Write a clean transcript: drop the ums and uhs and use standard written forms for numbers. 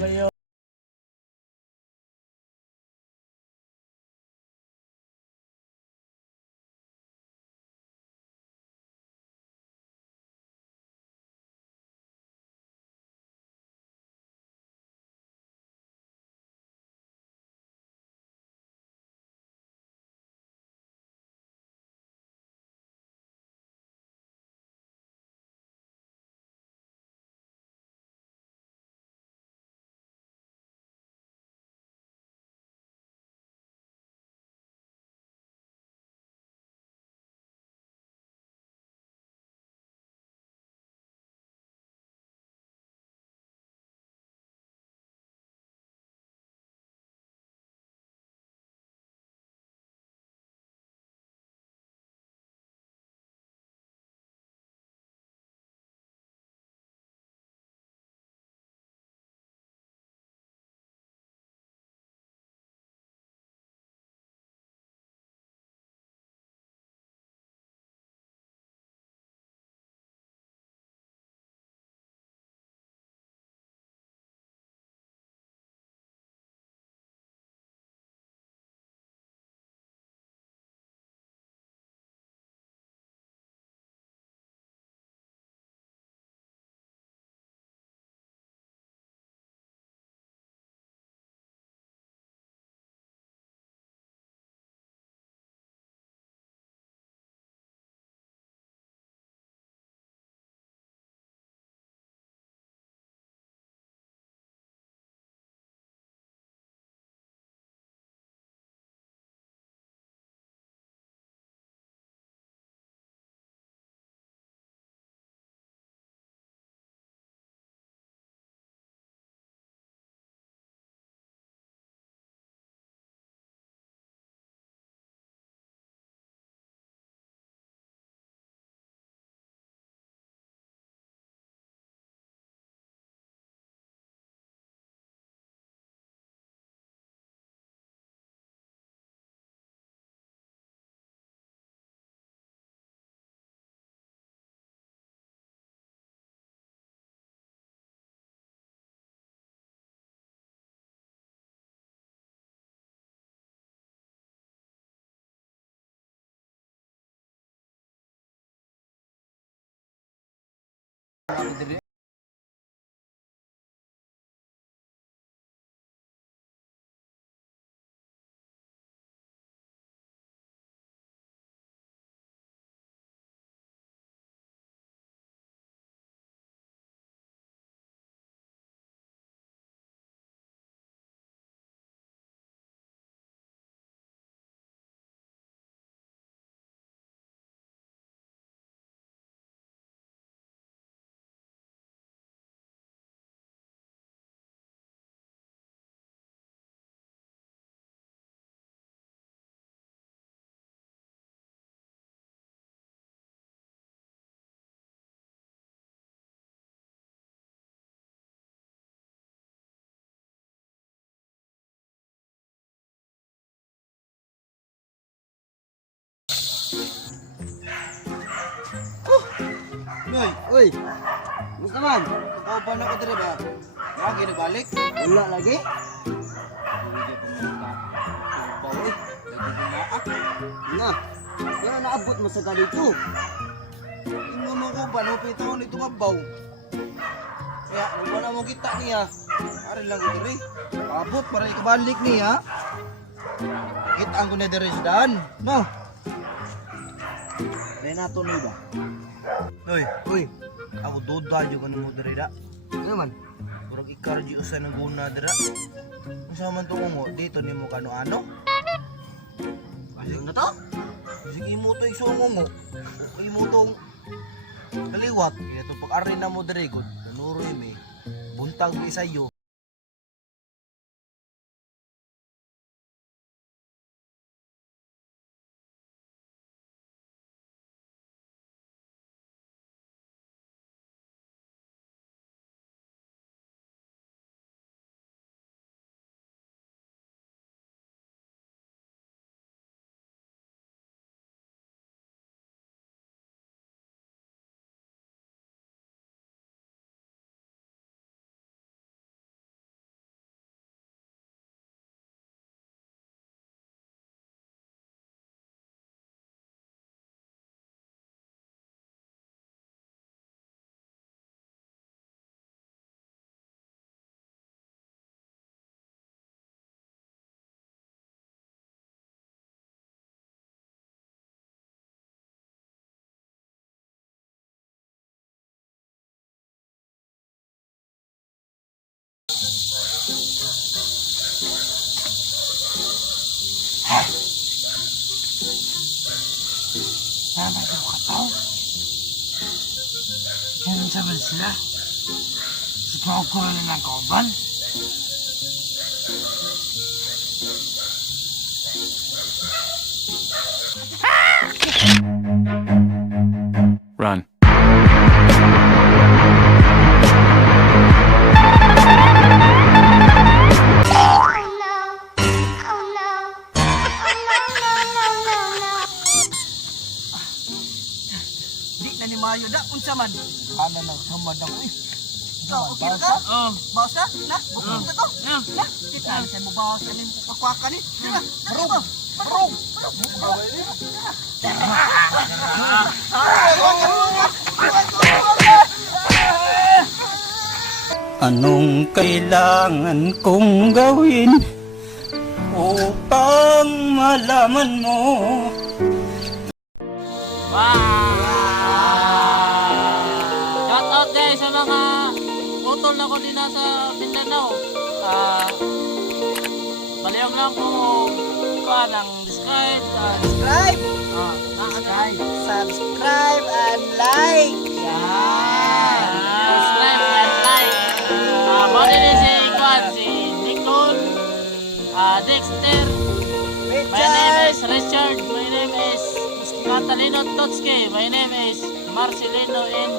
kayo. Ako diri. Noy, Uy, musta man? kauban ako diri ba? Lagi na balik. Wala lagi? Hindi pa man ka. Bawi, lagi gumaak. Na, kaya naabot mo sa dito. Imo mo ko ba no pitaw nito mabaw. Kaya wala na mo kita niya. Ari lang ko diri. Abot para ikabalik niya. Kita ang kuna diri sa daan. No. Dai nato ni ba? Oy, Uy, ako duda jud kan mo diri da. ano man? Murag ikar jud usa ng guna dira. Unsa man tungo mo dito nimo kano-ano? Ayaw na to? Sige mo to isungo mo. Okay mo tong kaliwat. Kaya ito pag-ari na mo diri gud. Nanuroy mi. Buntag mi sa'yo. sila. Siguro ko na ng kauban. Run. Di na ni Mayo da, unsa man. Kana nang hamad ako eh. Ikaw, okay na ka? Oo. Bawas ka? Na, bukong ka to? Na, kita na siya mo bawas kami pagkwakan eh. Tira, barong, barong. Anong kailangan kong gawin upang malaman mo? Wow! Shout out guys sa mga utol na ko din nasa Mindanao. Baliyog lang ko ng describe. Subscribe! Subscribe and like! Yan! Subscribe and like. Bali din si Kwan, si Nicole, Dexter. My name is Richard. My name is Catalino Totske. My name is Marcelino and